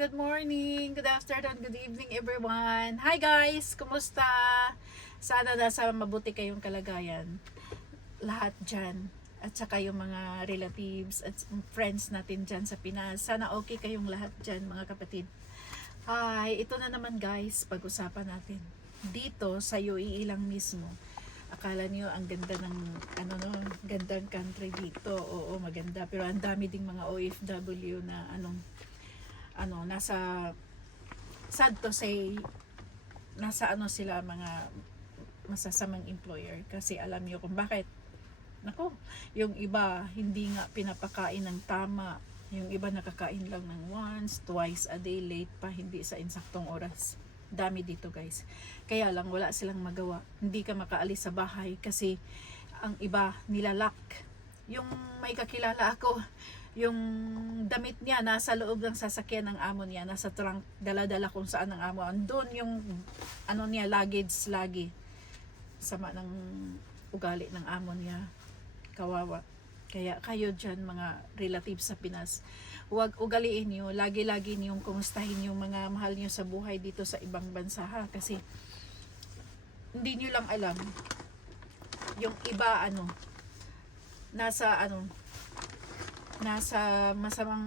good morning, good afternoon, good evening everyone. Hi guys, kumusta? Sana nasa mabuti kayong kalagayan. Lahat dyan. At saka yung mga relatives at friends natin dyan sa Pinas. Sana okay kayong lahat dyan mga kapatid. Ay, ito na naman guys, pag-usapan natin. Dito sa UAE lang mismo. Akala niyo ang ganda ng gandang country dito. Oo, maganda. Pero ang dami ding mga OFW na nasa, sad to say, nasa sila, mga masasamang employer. Kasi alam niyo kung bakit. Nako, yung iba hindi nga pinapakain ng tama. Yung iba nakakain lang ng once, twice a day, late pa, hindi sa insaktong oras. Dami dito guys. Kaya lang wala silang magawa. Hindi ka makaalis sa bahay kasi ang iba nilalak. Yung may kakilala ako, yung damit niya nasa loob ng sasakyan ng amo niya, nasa trunk, dala-dala kung saan ng amo. Andun yung niya, luggage lagi. Sama ng ugali ng amo niya. Kawawa. Kaya kayo dyan mga relatives sa Pinas, huwag ugaliin nyo, lagi-lagi niyong kumustahin yung mga mahal nyo sa buhay dito sa ibang bansa ha, kasi hindi nyo lang alam yung iba nasa masamang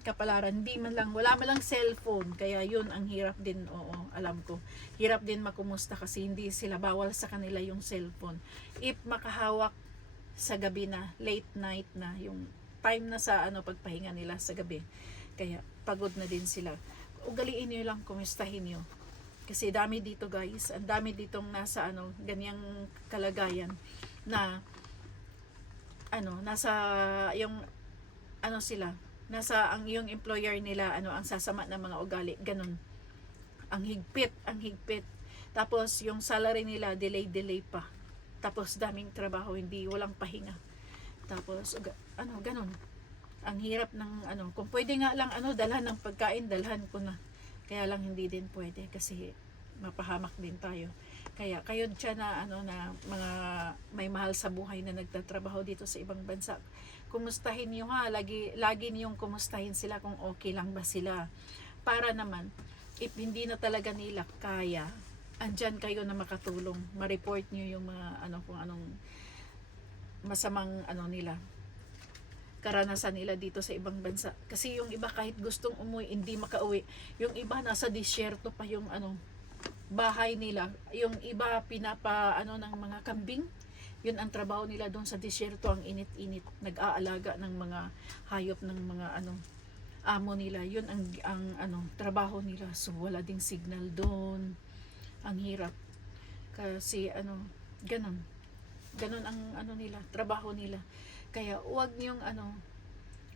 kapalaran, wala man lang cellphone, kaya yun ang hirap din. Oo, alam ko, hirap din makumusta kasi hindi sila, bawal sa kanila yung cellphone. If makahawak sa gabi na, late night na, yung time na sa pagpahinga nila sa gabi, kaya pagod na din sila. Ugaliin nyo lang, kumustahin nyo, kasi dami dito guys, ang dami ditong nasa ganyang kalagayan na nasa yung sila, nasa ang yung employer nila ang sasama ng mga ugali, ganun, ang higpit, tapos yung salary nila delay pa, tapos daming trabaho, walang pahinga, tapos ganun, ang hirap ng kung pwede nga lang dalhan ng pagkain, dalhan ko na, kaya lang hindi din pwede kasi mapahamak din tayo. Kaya kayo dyan na mga may mahal sa buhay na nagtatrabaho dito sa ibang bansa, kumustahin niyo ha, lagi niyong kumustahin sila kung okay lang ba sila, para naman if hindi na talaga nila kaya, andyan kayo na makatulong, ma-report niyo yung mga kung anong masamang nila, karanasan nila dito sa ibang bansa. Kasi yung iba kahit gustong umuwi, hindi makauwi. Yung iba nasa disyerto pa yung bahay nila. Yung iba pinapa ng mga kambing. Yun ang trabaho nila doon sa disyerto, ang init-init, nag-aalaga ng mga hayop ng mga amo nila. Yun ang trabaho nila. So wala ding signal doon. Ang hirap. Kasi ganun ang nila, trabaho nila. Kaya wag niyong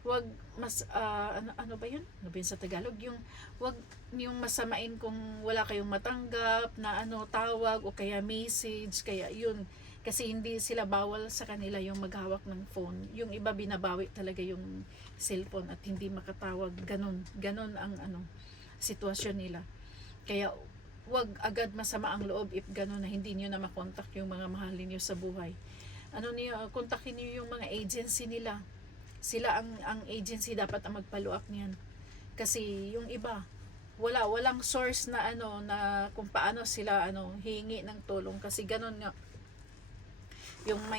wag mas ba yun? Ano ba yun sa Tagalog? Yung wag niyong masamain kung wala kayong matanggap na tawag o kaya message, kaya yun. Kasi hindi sila, bawal sa kanila yung maghawak ng phone. Yung iba binabawi talaga yung cellphone at hindi makatawag. Ganun ang sitwasyon nila. Kaya wag agad masama ang loob if ganun na hindi niyo na makontak yung mga mahal niyo sa buhay. Kontakin niyo yung mga agency nila. Sila ang agency dapat ang mag-follow up niyan. Kasi yung iba, walang source na na kung paano sila hingi ng tulong, kasi ganun nga yung may